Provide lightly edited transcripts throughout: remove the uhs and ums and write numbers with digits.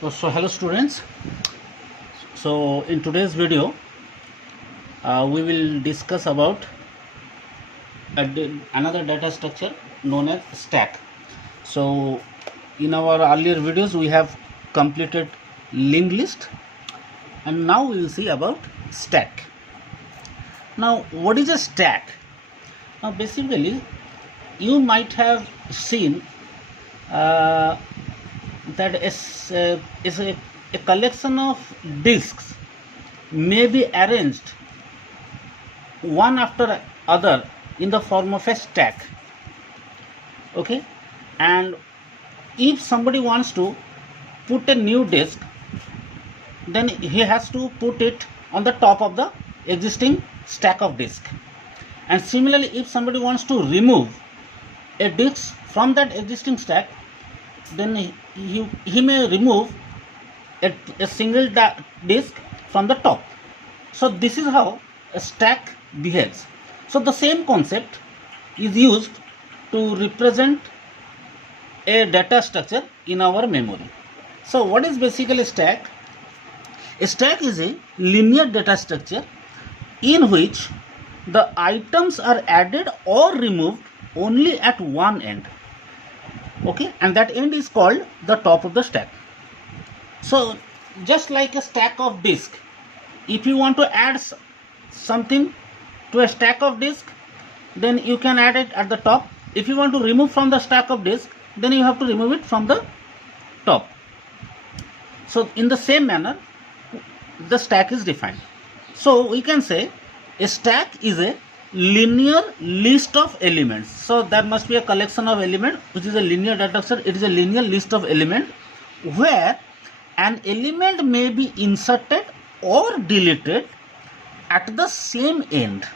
So hello students. So in today's video, we will discuss about another data structure known as stack. So in our earlier videos, we have completed linked list, and now we will see about stack. Now, what is a stack? Now, basically, you might have seen that a collection of disks may be arranged one after other in the form of a stack. Okay, and if somebody wants to put a new disk, then he has to put it on the top of the existing stack of disk. And similarly, if somebody wants to remove a disk from that existing stack, then he may remove a single disk from the top. So this is how a stack behaves. So the same concept is used to represent a data structure in our memory. So what is basically a stack? A stack is a linear data structure in which the items are added or removed only at one end. Okay, and that end is called the top of the stack. So just like a stack of disk, if you want to add something to a stack of disk, then you can add it at the top. If you want to remove from the stack of disk, then you have to remove it from the top. So in the same manner, the stack is defined. So we can say a stack is a linear list of elements. So there must be a collection of elements which is a linear data structure. It is a linear list of elements where an element may be inserted or deleted at the same end.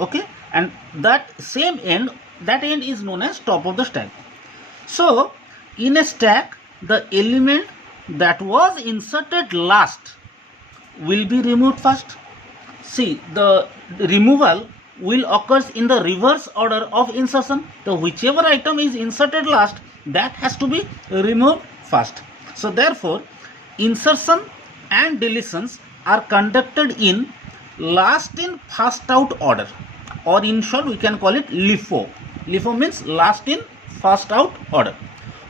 Okay, and that same end, that end is known as top of the stack. So in a stack, the element that was inserted last will be removed first. See, the removal will occur in the reverse order of insertion. So whichever item is inserted last, that has to be removed first. So therefore, insertion and deletions are conducted in last in first out order, or in short we can call it LIFO. LIFO means last in first out order,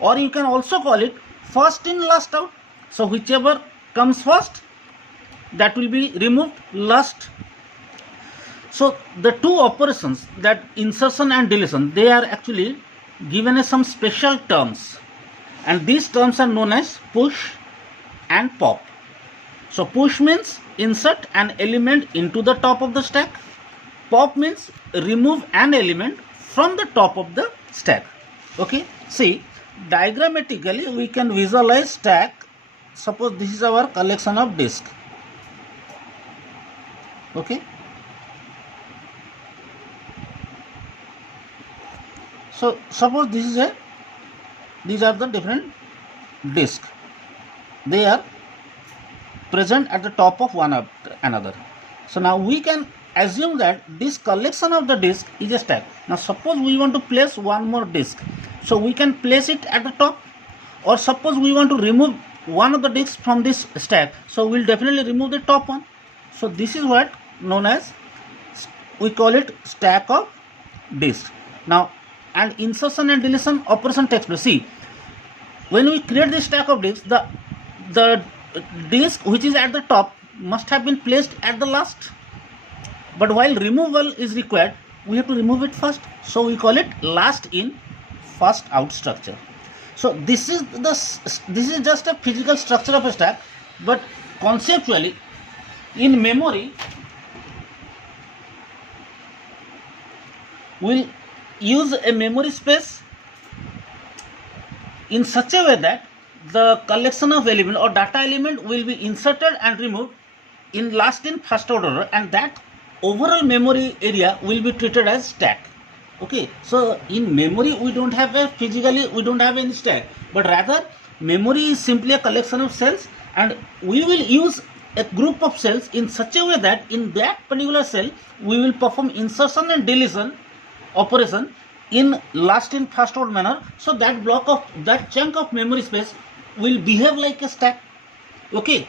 or you can also call it first in last out. So whichever comes first, that will be removed last. So the two operations, that insertion and deletion, they are actually given as some special terms, and these terms are known as push and pop. So push means insert an element into the top of the stack. Pop means remove an element from the top of the stack. Okay, see, diagrammatically we can visualize stack. Suppose this is our collection of disk. Okay, so suppose these are the different disks. They are present at the top of one another. So now we can assume that this collection of the disk is a stack. Now suppose we want to place one more disk, so we can place it at the top, or suppose we want to remove one of the disks from this stack, so we'll definitely remove the top one. So this is what known as, we call it stack of disks. Now, and insertion and deletion operation takes place. See, when we create this stack of disks, the disk which is at the top must have been placed at the last, but while removal is required, we have to remove it first. So we call it last in first out structure. So this is just a physical structure of a stack, but conceptually in memory we'll use a memory space in such a way that the collection of element or data element will be inserted and removed in last in first order, and that overall memory area will be treated as stack. Okay, so in memory we don't have any stack, but rather memory is simply a collection of cells, and we will use a group of cells in such a way that in that particular cell we will perform insertion and deletion operation in last in first order manner. So that chunk of memory space will behave like a stack. Okay.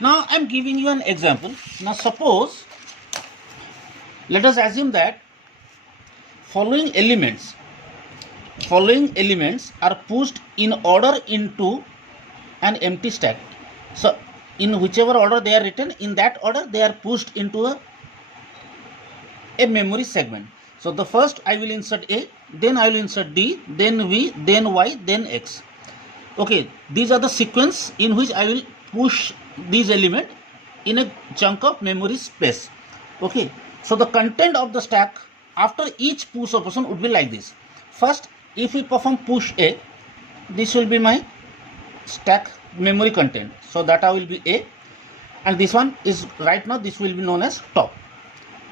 Now I am giving you an example. Now suppose, let us assume that following elements are pushed in order into an empty stack. So in whichever order they are written, in that order they are pushed into a memory segment. So the first I will insert A, then I will insert D, then V, then Y, then X. Okay, these are the sequence in which I will push these element in a chunk of memory space. Okay, so the content of the stack after each push operation would be like this. First, if we perform push A, this will be my stack memory content. So data will be A, and this one is right now, this will be known as top.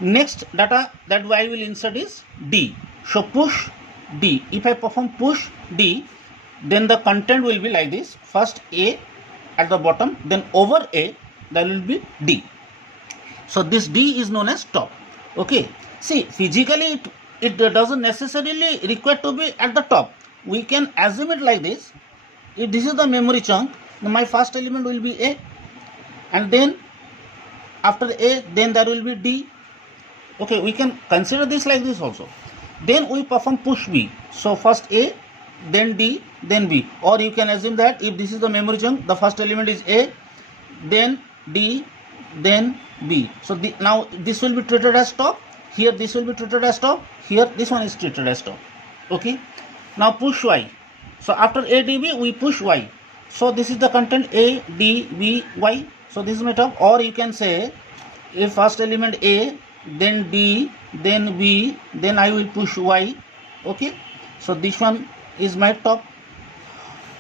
Next data that I will insert is D. So push D. If I perform push D, then the content will be like this. First A at the bottom, then over A, that will be D. So this D is known as top. Okay. See, physically it doesn't necessarily require to be at the top. We can assume it like this. If this is the memory chunk, then my first element will be A, and then after A, then there will be D. Okay, we can consider this like this also. Then we perform push B. So first A, then D, then B. Or you can assume that if this is the memory chunk, the first element is A, then D, then B. So now this will be treated as top. Here this will be treated as top. Here this one is treated as top. Okay. Now push Y. So after A, D, B, we push Y. So this is the content A, D, B, Y. So this is my top. Or you can say, if first element A, then D, then B, then I will push Y. Okay. So this one is my top.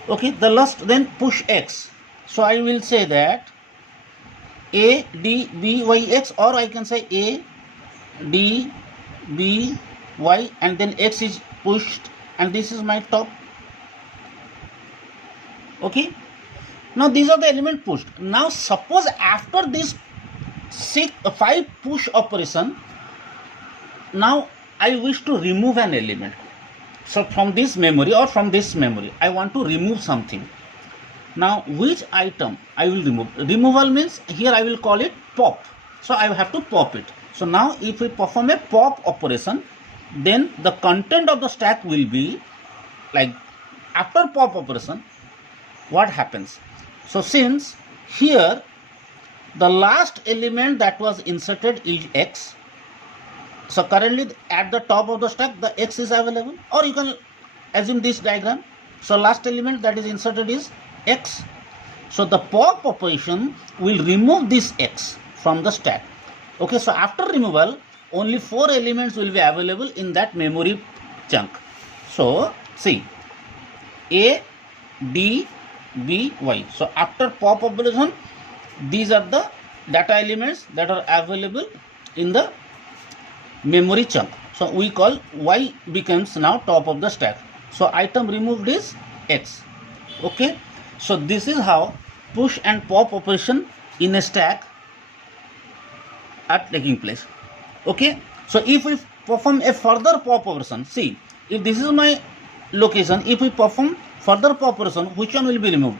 Okay. The last, then push X. So I will say that A, D, B, Y, X, or I can say A, D, B, Y, and then X is pushed, and this is my top. Okay. Now these are the element pushed. Now suppose after this 5 push operation, now I wish to remove an element. So from this memory or from this memory, I want to remove something. Now which item I will remove? Removal means here I will call it pop. So I have to pop it. So now if we perform a pop operation, then the content of the stack will be like, after pop operation, what happens? So since here the last element that was inserted is X, so currently at the top of the stack the X is available, or you can assume this diagram. So last element that is inserted is X. So the pop operation will remove this X from the stack. Okay, so after removal, only 4 elements will be available in that memory chunk. So see, A, D, B, Y. So after pop operation, these are the data elements that are available in the memory chunk. So we call Y becomes now top of the stack. So item removed is X. Okay. So this is how push and pop operation in a stack are taking place. Okay. So if we perform a further pop operation, see, if this is my location, if we perform further pop operation, which one will be removed?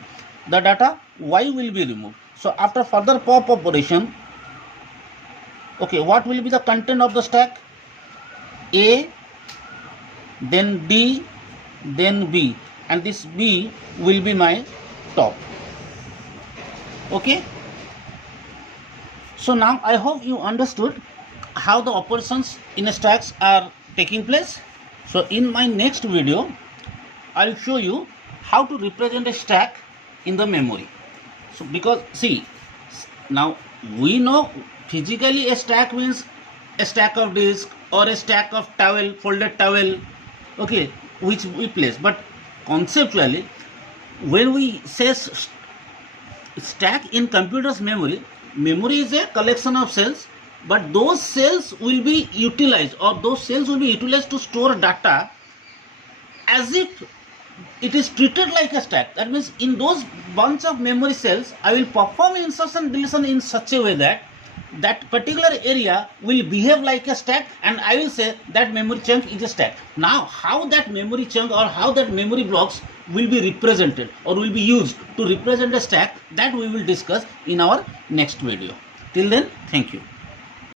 The data Y will be removed. So after further pop operation, okay, what will be the content of the stack? A, then D, then B, and this B will be my top. Okay. So now I hope you understood how the operations in a stacks are taking place. So in my next video, I'll show you how to represent a stack in the memory. So because see, now we know physically a stack means a stack of disk or a stack of towel, folded towel, okay, which we place. But conceptually, when we say stack in computer's memory, memory is a collection of cells, but those cells will be utilized, or those cells will be utilized to store data as if it is treated like a stack. That means in those bunch of memory cells, I will perform insertion deletion in such a way that that particular area will behave like a stack, and I will say that memory chunk is a stack. Now, how that memory chunk or how that memory blocks will be represented or will be used to represent a stack, that we will discuss in our next video. Till then, thank you.